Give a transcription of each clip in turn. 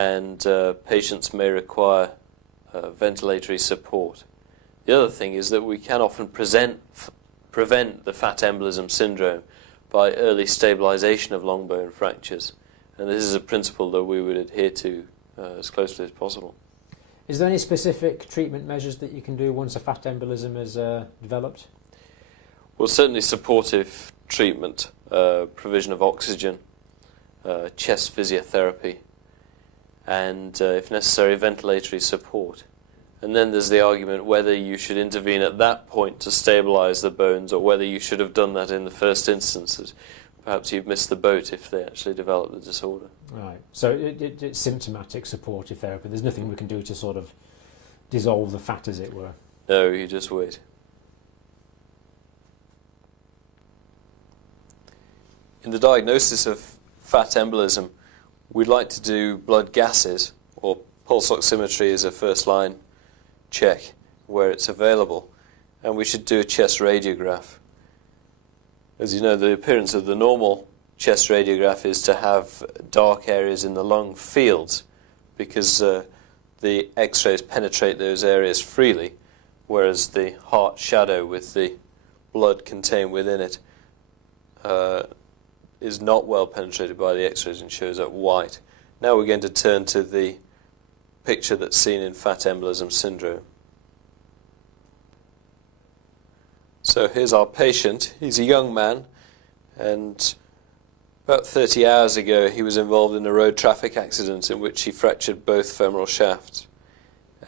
and patients may require ventilatory support. The other thing is that we can often prevent the fat embolism syndrome by early stabilization of long bone fractures, and this is a principle that we would adhere to as closely as possible. Is there any specific treatment measures that you can do once a fat embolism is developed? Well, certainly supportive treatment, provision of oxygen, chest physiotherapy, and if necessary ventilatory support. And then there's the argument whether you should intervene at that point to stabilize the bones or whether you should have done that in the first instance. Perhaps you've missed the boat if they actually develop the disorder. Right, so it's symptomatic supportive therapy. There's nothing we can do to sort of dissolve the fat, as it were. No, you just wait. In the diagnosis of fat embolism, we'd like to do blood gases, or pulse oximetry as a first-line check where it's available, and we should do a chest radiograph. As you know, the appearance of the normal chest radiograph is to have dark areas in the lung fields because the X-rays penetrate those areas freely, whereas the heart shadow with the blood contained within it is not well penetrated by the X-rays and shows up white. Now we're going to turn to the picture that's seen in fat embolism syndrome. So here's our patient. He's a young man, and about 30 hours ago he was involved in a road traffic accident in which he fractured both femoral shafts.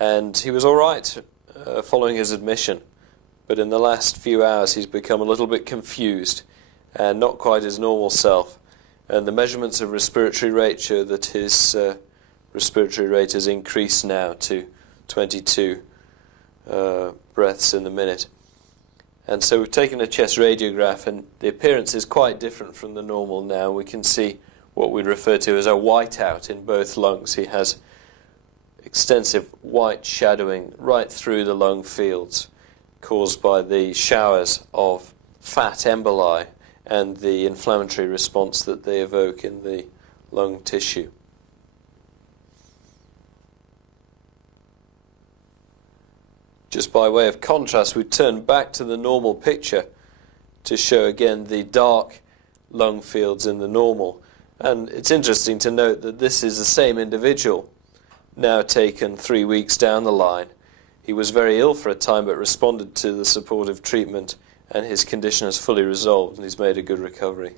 And he was all right following his admission, but in the last few hours he's become a little bit confused and not quite his normal self. And the measurements of respiratory rate show that his respiratory rate has increased now to 22 breaths in the minute. And so we've taken a chest radiograph, and the appearance is quite different from the normal now. We can see what we refer to as a whiteout in both lungs. He has extensive white shadowing right through the lung fields caused by the showers of fat emboli and the inflammatory response that they evoke in the lung tissue. Just by way of contrast, we turn back to the normal picture to show again the dark lung fields in the normal. And it's interesting to note that this is the same individual, now taken 3 weeks down the line. He was very ill for a time but responded to the supportive treatment, and his condition has fully resolved and he's made a good recovery.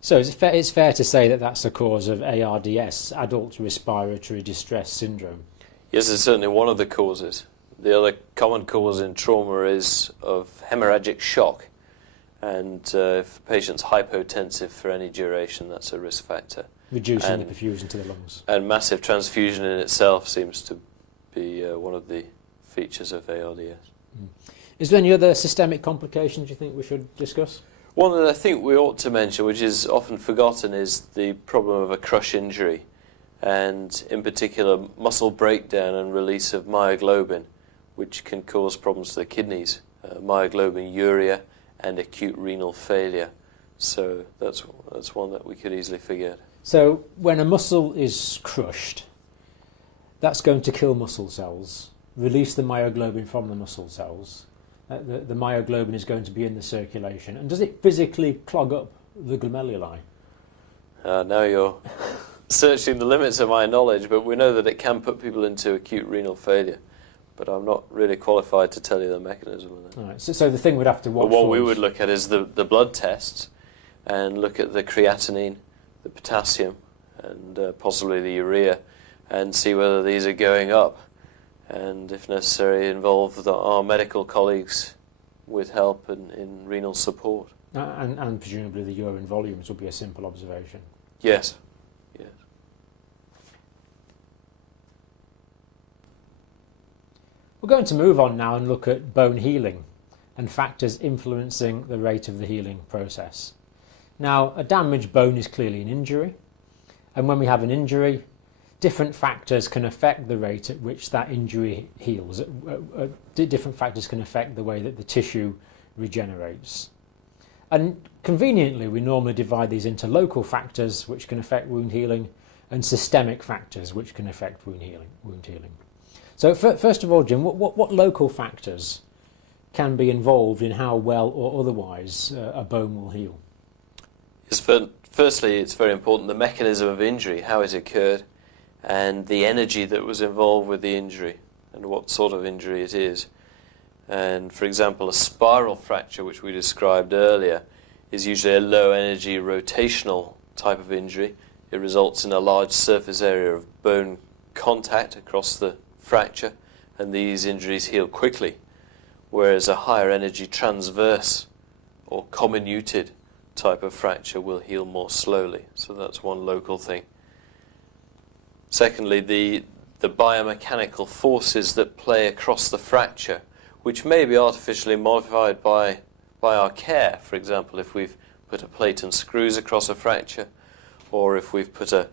So it's fair to say that that's a cause of ARDS, adult respiratory distress syndrome. Yes, it's certainly one of the causes. The other common cause in trauma is of hemorrhagic shock, and if the patient's hypotensive for any duration, that's a risk factor. Reducing the perfusion to the lungs. And massive transfusion in itself seems to be one of the features of ARDS. Mm. Is there any other systemic complications you think we should discuss? One that I think we ought to mention, which is often forgotten, is the problem of a crush injury, and in particular muscle breakdown and release of myoglobin, which can cause problems to the kidneys, myoglobinuria and acute renal failure. So that's one that we could easily forget. So when a muscle is crushed, that's going to kill muscle cells, release the myoglobin from the muscle cells. The myoglobin is going to be in the circulation. And does it physically clog up the glomeruli? Now you're searching the limits of my knowledge, but we know that it can put people into acute renal failure. But I'm not really qualified to tell you the mechanism of that. All right. So the thing we'd have to watch for... What we would look at is the blood tests and look at the creatinine, the potassium, and possibly the urea, and see whether these are going up. And if necessary, involve our medical colleagues with help in renal support. And presumably the urine volumes will be a simple observation. Yes. Yes. We're going to move on now and look at bone healing and factors influencing the rate of the healing process. Now, a damaged bone is clearly an injury, and when we have an injury, different factors can affect the rate at which that injury heals. Different factors can affect the way that the tissue regenerates. And conveniently, we normally divide these into local factors, which can affect wound healing, and systemic factors, which can affect wound healing. So first of all, Jim, what local factors can be involved in how well or otherwise a bone will heal? Firstly, it's very important the mechanism of injury, how it occurred, and the energy that was involved with the injury, and what sort of injury it is. And for example, a spiral fracture, which we described earlier, is usually a low energy rotational type of injury. It results in a large surface area of bone contact across the fracture, and these injuries heal quickly, whereas a higher energy transverse or comminuted type of fracture will heal more slowly. So that's one local thing. Secondly, the biomechanical forces that play across the fracture, which may be artificially modified by our care. For example, if we've put a plate and screws across a fracture, or if we've put an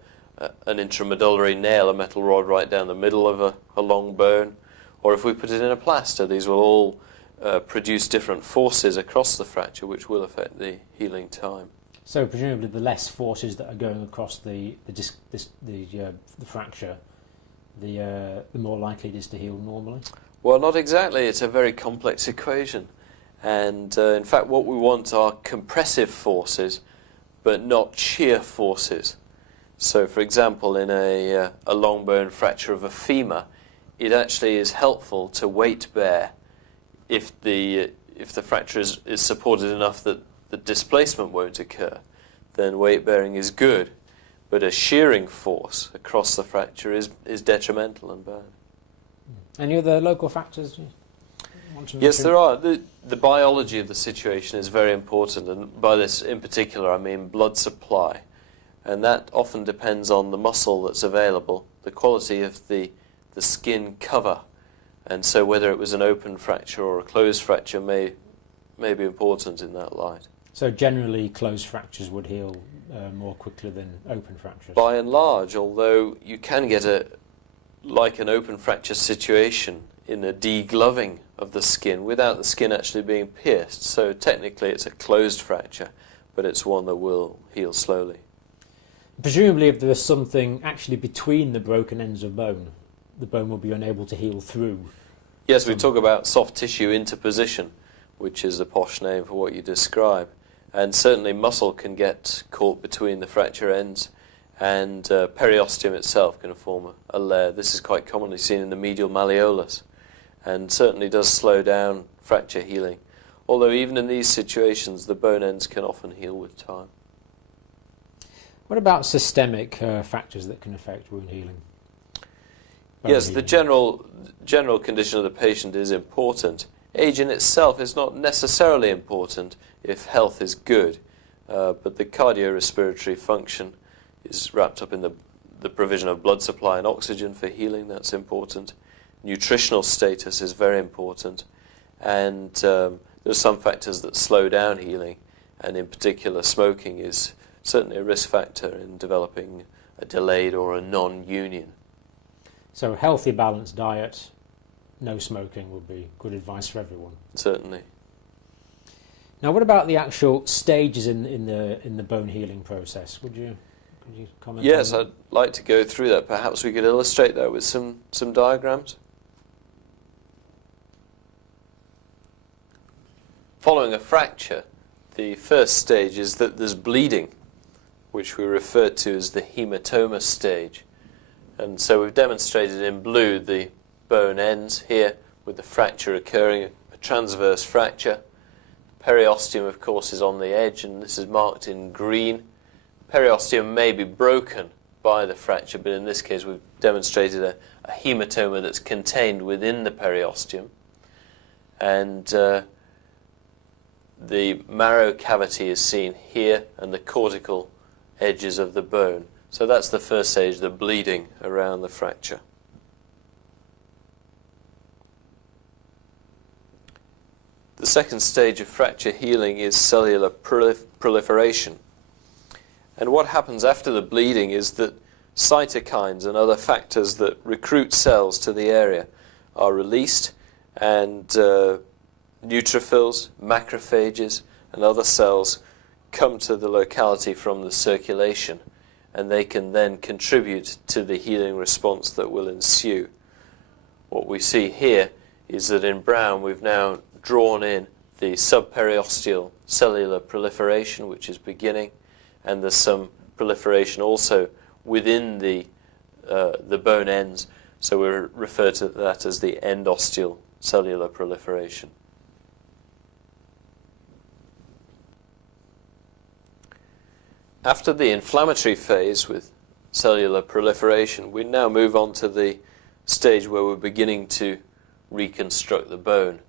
intramedullary nail, a metal rod, right down the middle of a long bone, or if we put it in a plaster, these will all produce different forces across the fracture, which will affect the healing time. So presumably, the less forces that are going across the fracture, the more likely it is to heal normally. Well, not exactly. It's a very complex equation, and in fact, what we want are compressive forces, but not shear forces. So, for example, in a long bone fracture of a femur, it actually is helpful to weight bear if the fracture is supported enough that the displacement won't occur. Then weight bearing is good, but a shearing force across the fracture is detrimental and bad. Any other local factors you want to mention? Yes, there are. The biology of the situation is very important, and by this in particular I mean blood supply. And that often depends on the muscle that's available, the quality of the skin cover. And so whether it was an open fracture or a closed fracture may be important in that light. So generally closed fractures would heal more quickly than open fractures? By and large, although you can get like an open fracture situation in a degloving of the skin without the skin actually being pierced. So technically it's a closed fracture, but it's one that will heal slowly. Presumably if there is something actually between the broken ends of bone, the bone will be unable to heal through. Yes, we talk about soft tissue interposition, which is the posh name for what you describe. And certainly muscle can get caught between the fracture ends, and periosteum itself can form a layer. This is quite commonly seen in the medial malleolus, and certainly does slow down fracture healing. Although even in these situations, the bone ends can often heal with time. What about systemic factors that can affect wound healing? Yes, the general condition of the patient is important. Age in itself is not necessarily important if health is good, but the cardiorespiratory function is wrapped up in the provision of blood supply and oxygen for healing. That's important. Nutritional status is very important, and there are some factors that slow down healing, and in particular smoking is certainly a risk factor in developing a delayed or a non-union. So healthy, balanced diet, no smoking would be good advice for everyone. Certainly. Now, what about the actual stages in the bone healing process? Could you comment? Yes, on that? I'd like to go through that. Perhaps we could illustrate that with some diagrams. Following a fracture, the first stage is that there's bleeding, which we refer to as the hematoma stage. And so we've demonstrated in blue the bone ends here with the fracture occurring, a transverse fracture. Periosteum, of course, is on the edge, and this is marked in green. Periosteum may be broken by the fracture, but in this case we've demonstrated a hematoma that's contained within the periosteum. And the marrow cavity is seen here, and the cortical edges of the bone. So that's the first stage, the bleeding around the fracture. The second stage of fracture healing is cellular proliferation. And what happens after the bleeding is that cytokines and other factors that recruit cells to the area are released, and neutrophils, macrophages, and other cells come to the locality from the circulation, and they can then contribute to the healing response that will ensue. What we see here is that in brown we've now drawn in the subperiosteal cellular proliferation, which is beginning, and there's some proliferation also within the bone ends, so we refer to that as the endosteal cellular proliferation. After the inflammatory phase with cellular proliferation, we now move on to the stage where we're beginning to reconstruct the bone,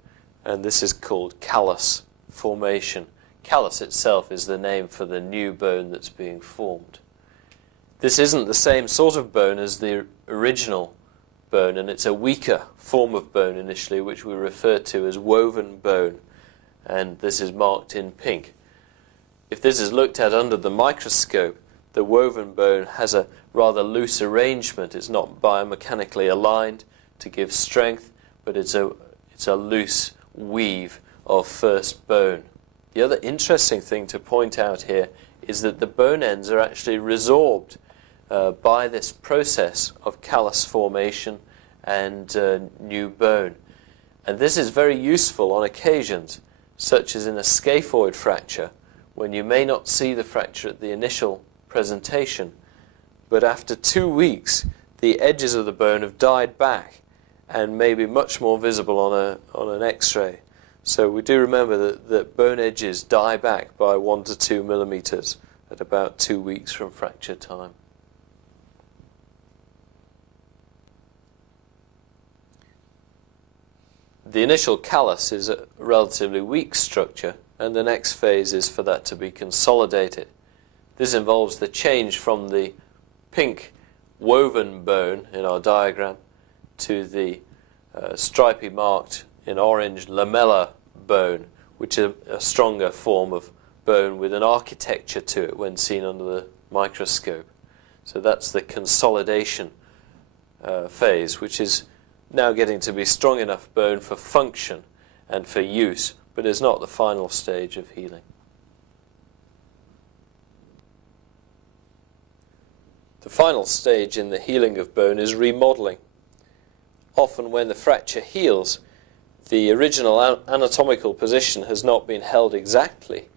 and this is called callus formation. Callus itself is the name for the new bone that's being formed. This isn't the same sort of bone as the original bone, and it's a weaker form of bone initially, which we refer to as woven bone, and this is marked in pink. If this is looked at under the microscope, the woven bone has a rather loose arrangement. It's not biomechanically aligned to give strength, but it's a loose weave of first bone. The other interesting thing to point out here is that the bone ends are actually resorbed by this process of callus formation and new bone. And this is very useful on occasions, such as in a scaphoid fracture, when you may not see the fracture at the initial presentation, but after 2 weeks the edges of the bone have died back and may be much more visible on an X-ray. So we do remember that bone edges die back by 1 to 2 millimeters at about 2 weeks from fracture time. The initial callus is a relatively weak structure, and the next phase is for that to be consolidated. This involves the change from the pink woven bone in our diagram to the stripy marked in orange lamellar bone, which is a stronger form of bone with an architecture to it when seen under the microscope. So that's the consolidation phase, which is now getting to be strong enough bone for function and for use, but is not the final stage of healing. The final stage in the healing of bone is remodeling. Often when the fracture heals, the original anatomical position has not been held exactly,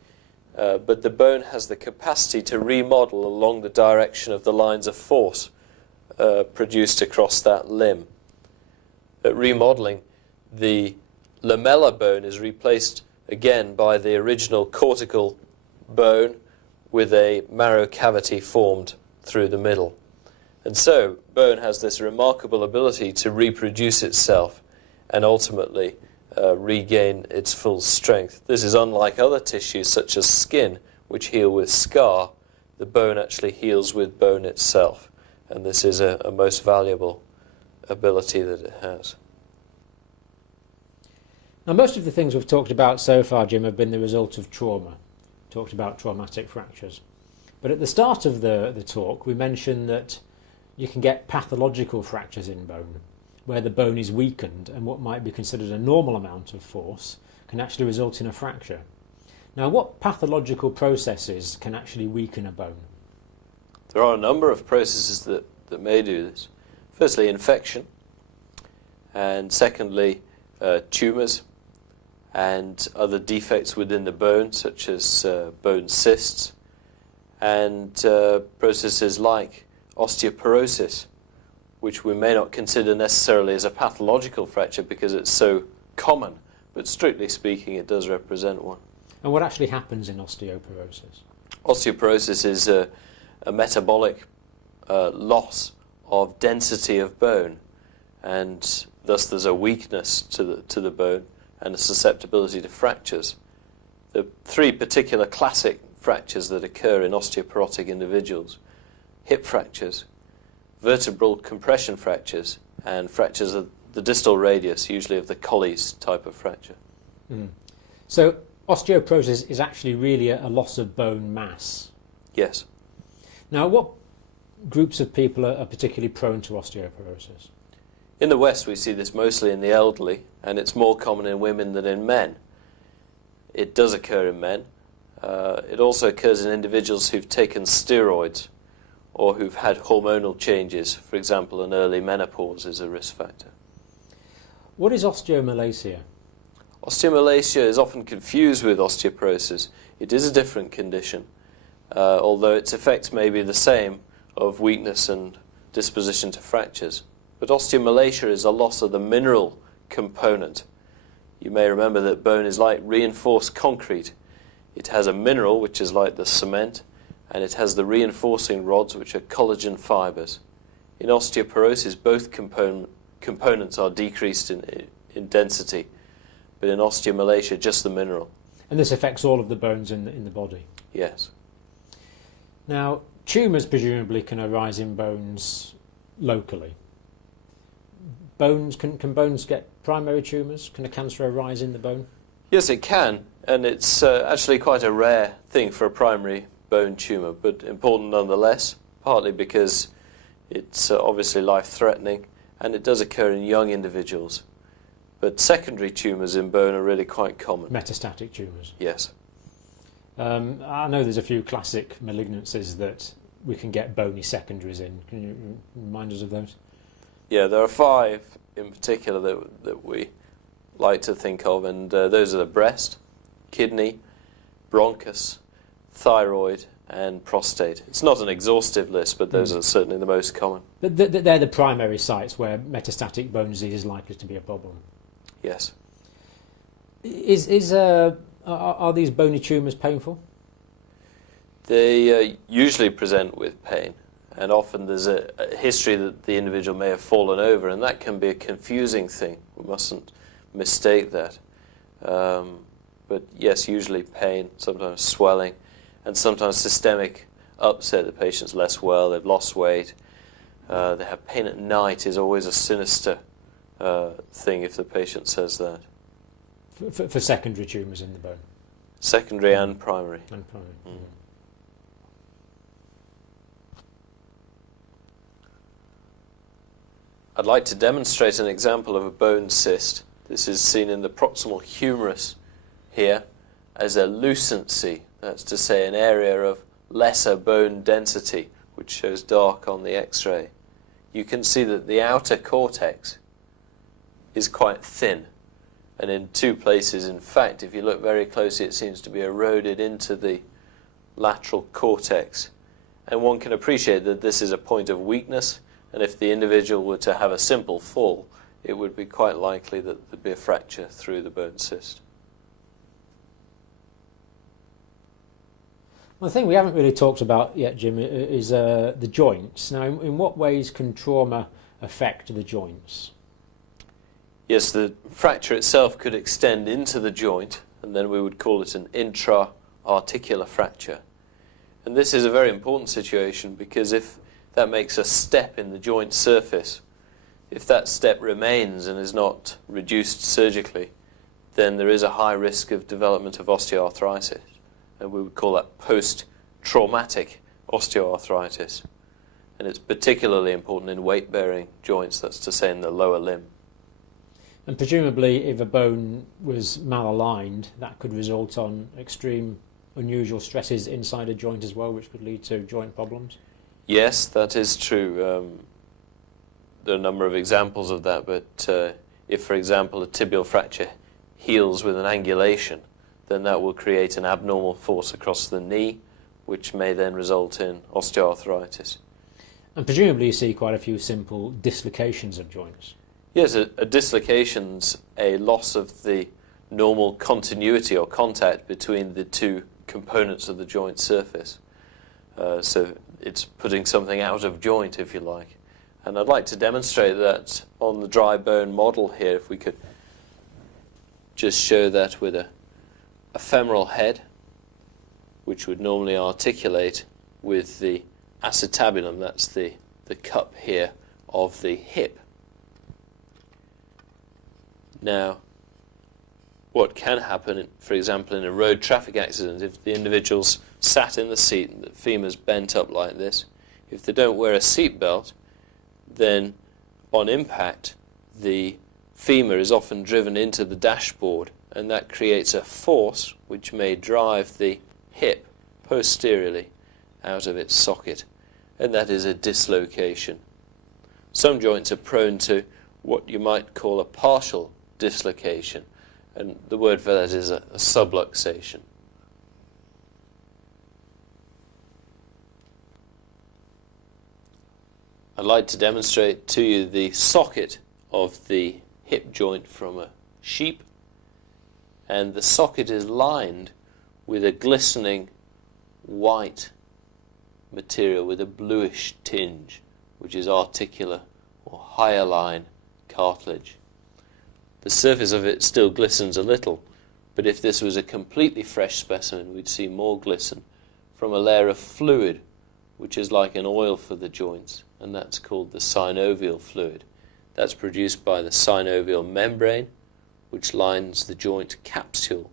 but the bone has the capacity to remodel along the direction of the lines of force produced across that limb. At remodeling, the lamellar bone is replaced again by the original cortical bone with a marrow cavity formed through the middle. And so bone has this remarkable ability to reproduce itself and ultimately regain its full strength. This is unlike other tissues such as skin, which heal with scar. The bone actually heals with bone itself, and this is a most valuable ability that it has. Now, most of the things we've talked about so far, Jim, have been the result of trauma. We talked about traumatic fractures. But at the start of the talk, we mentioned that you can get pathological fractures in bone, where the bone is weakened and what might be considered a normal amount of force can actually result in a fracture. Now, what pathological processes can actually weaken a bone? There are a number of processes that may do this. Firstly, infection, and secondly, tumours and other defects within the bone, such as bone cysts, and processes like osteoporosis, which we may not consider necessarily as a pathological fracture because it's so common, but strictly speaking it does represent one. And what actually happens in osteoporosis? Osteoporosis is a metabolic loss of density of bone, and thus there's a weakness to the bone and a susceptibility to fractures. The three particular classic fractures that occur in osteoporotic individuals: hip fractures, vertebral compression fractures, and fractures of the distal radius, usually of the Colles type of fracture. Mm. So osteoporosis is actually really a loss of bone mass. Yes. Now, what groups of people are particularly prone to osteoporosis? In the West, we see this mostly in the elderly, and it's more common in women than in men. It does occur in men. It also occurs in individuals who've taken steroids or who've had hormonal changes. For example, an early menopause is a risk factor. What is osteomalacia? Osteomalacia is often confused with osteoporosis. It is a different condition, although its effects may be the same of weakness and disposition to fractures. But osteomalacia is a loss of the mineral component. You may remember that bone is like reinforced concrete. It has a mineral, which is like the cement, and it has the reinforcing rods, which are collagen fibers. In osteoporosis, both components are decreased in density, but in osteomalacia, just the mineral. And this affects all of the bones in the body? Yes. Now, tumours presumably can arise in bones locally. Can bones get primary tumours? Can a cancer arise in the bone? Yes, it can, and it's actually quite a rare thing for a primary bone tumour, but important nonetheless, partly because it's obviously life-threatening, and it does occur in young individuals. But secondary tumours in bone are really quite common. Metastatic tumours? Yes. I know there's a few classic malignancies that we can get bony secondaries in. Can you remind us of those? Yeah, there are 5 in particular that we like to think of, and those are the breast, kidney, bronchus, thyroid, and prostate. It's not an exhaustive list, but those are certainly the most common. They're the primary sites where metastatic bone disease is likely to be a problem. Yes. Are these bony tumours painful? They usually present with pain, and often there's a history that the individual may have fallen over, and that can be a confusing thing. We mustn't mistake that. But yes, usually pain, sometimes swelling, and sometimes systemic upset. The patient's less well, they've lost weight, they have pain at night is always a sinister thing if the patient says that. For secondary tumours in the bone? Secondary and primary. And primary. Mm. I'd like to demonstrate an example of a bone cyst. This is seen in the proximal humerus here as a lucency, that's to say an area of lesser bone density, which shows dark on the X-ray. You can see that the outer cortex is quite thin, and in 2 places, in fact, if you look very closely, it seems to be eroded into the lateral cortex. And one can appreciate that this is a point of weakness, and if the individual were to have a simple fall, it would be quite likely that there'd be a fracture through the bone cyst. One thing we haven't really talked about yet, Jim, is the joints. Now, in what ways can trauma affect the joints? Yes, the fracture itself could extend into the joint, and then we would call it an intra-articular fracture. And this is a very important situation because if that makes a step in the joint surface, if that step remains and is not reduced surgically, then there is a high risk of development of osteoarthritis. And we would call that post-traumatic osteoarthritis. And it's particularly important in weight-bearing joints, that's to say in the lower limb. And presumably if a bone was malaligned, that could result on extreme unusual stresses inside a joint as well, which could lead to joint problems? Yes, that is true. There are a number of examples of that, but if, for example, a tibial fracture heals with an angulation, then that will create an abnormal force across the knee, which may then result in osteoarthritis. And presumably you see quite a few simple dislocations of joints. Yes, a dislocation's a loss of the normal continuity or contact between the 2 components of the joint surface. So it's putting something out of joint, if you like. And I'd like to demonstrate that on the dry bone model here, if we could just show that with a femoral head, which would normally articulate with the acetabulum, that's the cup here of the hip. Now, what can happen, for example, in a road traffic accident, if the individual's sat in the seat and the femur's bent up like this, if they don't wear a seatbelt, then on impact the femur is often driven into the dashboard, and that creates a force which may drive the hip posteriorly out of its socket, and that is a dislocation. Some joints are prone to what you might call a partial dislocation, and the word for that is a subluxation. I'd like to demonstrate to you the socket of the hip joint from a sheep, and the socket is lined with a glistening white material with a bluish tinge, which is articular or hyaline cartilage. The surface of it still glistens a little, but if this was a completely fresh specimen, we'd see more glisten from a layer of fluid, which is like an oil for the joints, and that's called the synovial fluid. That's produced by the synovial membrane, which lines the joint capsule,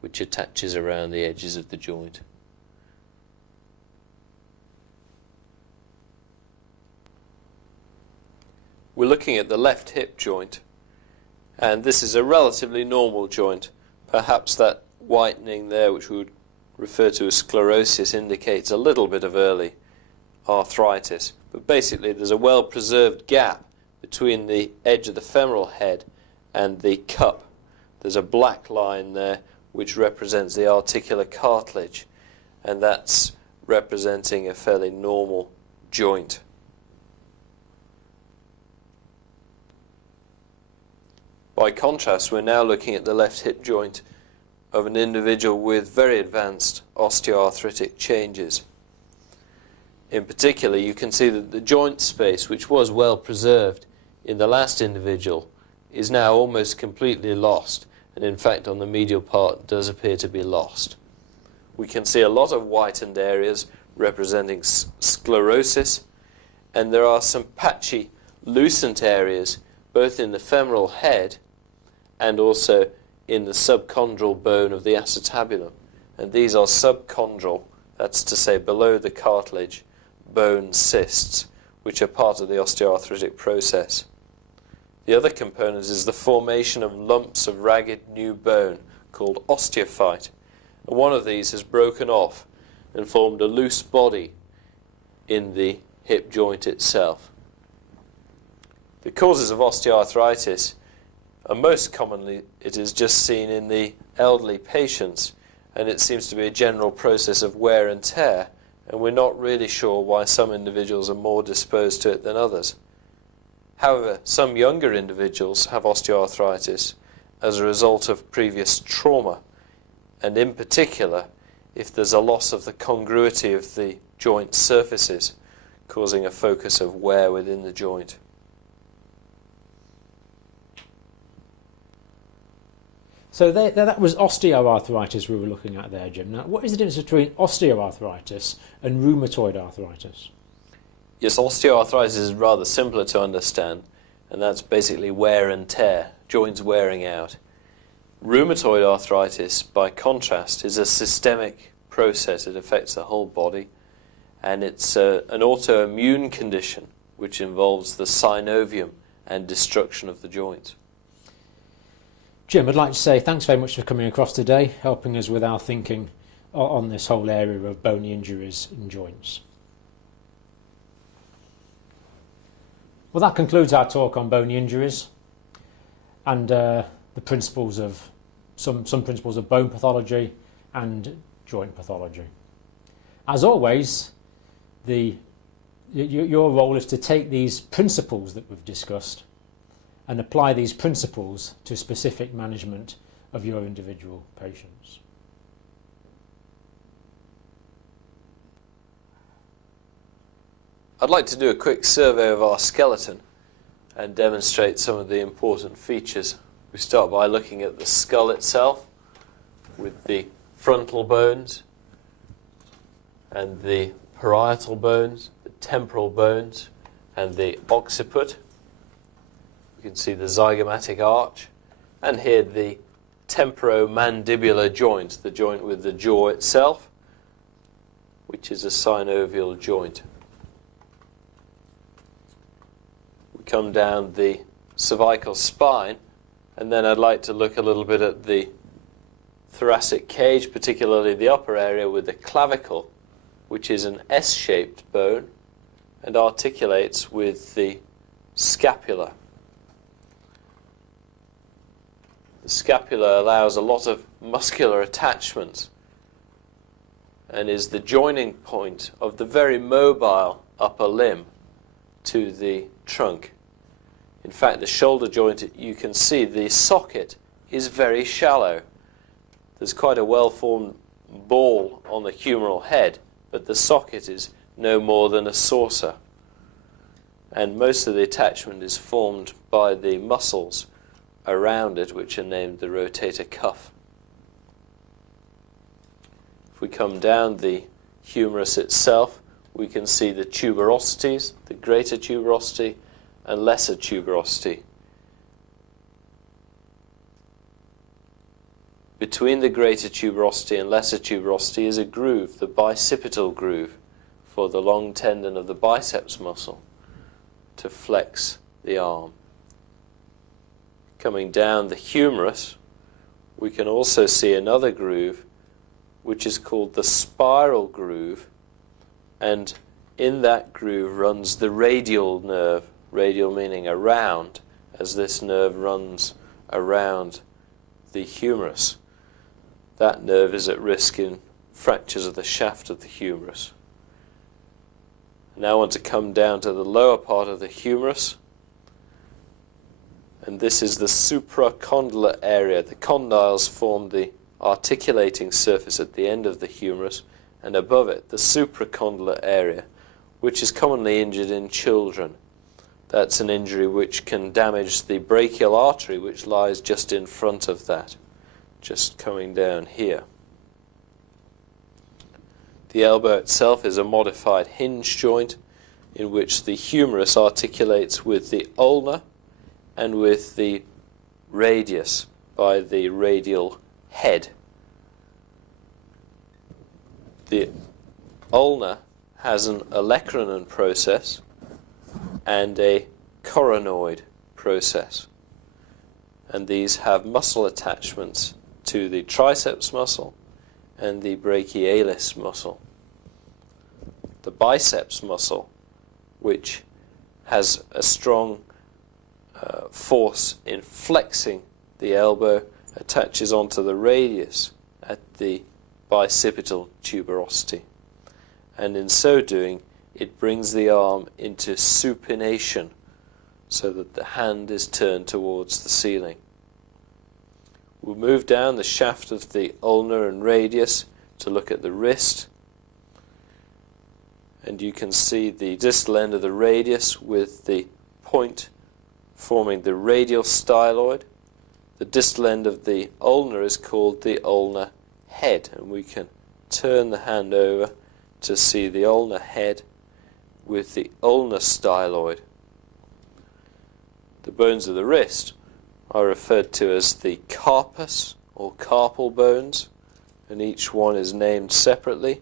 which attaches around the edges of the joint. We're looking at the left hip joint, and this is a relatively normal joint. Perhaps that whitening there, which we would refer to as sclerosis, indicates a little bit of early arthritis. But basically there's a well-preserved gap between the edge of the femoral head and the cup. There's a black line there which represents the articular cartilage, and that's representing a fairly normal joint. By contrast, we're now looking at the left hip joint of an individual with very advanced osteoarthritic changes. In particular, you can see that the joint space, which was well preserved in the last individual, is now almost completely lost, and in fact on the medial part does appear to be lost. We can see a lot of whitened areas representing sclerosis, and there are some patchy, lucent areas both in the femoral head and also in the subchondral bone of the acetabulum. And these are subchondral, that's to say below the cartilage, bone cysts, which are part of the osteoarthritic process. The other component is the formation of lumps of ragged new bone called osteophyte. And one of these has broken off and formed a loose body in the hip joint itself. The causes of osteoarthritis are most commonly, it is just seen in the elderly patients, and it seems to be a general process of wear and tear, and we're not really sure why some individuals are more disposed to it than others. However, some younger individuals have osteoarthritis as a result of previous trauma, and in particular if there's a loss of the congruity of the joint surfaces, causing a focus of wear within the joint. So that was osteoarthritis we were looking at there, Jim. Now, what is the difference between osteoarthritis and rheumatoid arthritis? Yes, osteoarthritis is rather simpler to understand, and that's basically wear and tear, joints wearing out. Rheumatoid arthritis, by contrast, is a systemic process. It affects the whole body, and it's an autoimmune condition which involves the synovium and destruction of the joints. Jim, I'd like to say thanks very much for coming across today, helping us with our thinking on this whole area of bony injuries and joints. Well, that concludes our talk on bony injuries and the principles of some principles of bone pathology and joint pathology. As always, your role is to take these principles that we've discussed and apply these principles to specific management of your individual patients. I'd like to do a quick survey of our skeleton and demonstrate some of the important features. We start by looking at the skull itself with the frontal bones and the parietal bones, the temporal bones and the occiput. You can see the zygomatic arch, and here the temporomandibular joint, the joint with the jaw itself, which is a synovial joint. We come down the cervical spine, and then I'd like to look a little bit at the thoracic cage, particularly the upper area with the clavicle, which is an S-shaped bone and articulates with the scapula. The scapula allows a lot of muscular attachments and is the joining point of the very mobile upper limb to the trunk. In fact, the shoulder joint, you can see the socket is very shallow. There's quite a well-formed ball on the humeral head, but the socket is no more than a saucer. And most of the attachment is formed by the muscles around it, which are named the rotator cuff. If we come down the humerus itself, we can see the tuberosities, the greater tuberosity and lesser tuberosity. Between the greater tuberosity and lesser tuberosity is a groove, the bicipital groove, for the long tendon of the biceps muscle to flex the arm. Coming down the humerus, we can also see another groove, which is called the spiral groove, and in that groove runs the radial nerve, radial meaning around, as this nerve runs around the humerus. That nerve is at risk in fractures of the shaft of the humerus. Now I want to come down to the lower part of the humerus, and this is the supracondylar area. The condyles form the articulating surface at the end of the humerus, and above it the supracondylar area, which is commonly injured in children. That's an injury which can damage the brachial artery, which lies just in front of that, just coming down here. The elbow itself is a modified hinge joint in which the humerus articulates with the ulna and with the radius by the radial head. The ulna has an olecranon process and a coronoid process, and these have muscle attachments to the triceps muscle and the brachialis muscle. The biceps muscle, which has a strong force in flexing the elbow, attaches onto the radius at the bicipital tuberosity, and in so doing it brings the arm into supination so that the hand is turned towards the ceiling. We'll move down the shaft of the ulnar and radius to look at the wrist, and you can see the distal end of the radius with the point forming the radial styloid. The distal end of the ulnar is called the ulnar head, and we can turn the hand over to see the ulnar head with the ulnar styloid. The bones of the wrist are referred to as the carpus or carpal bones, and each one is named separately.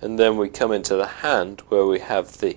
And then we come into the hand, where we have the